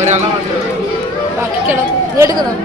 ഒരാളെ എടുക്കണം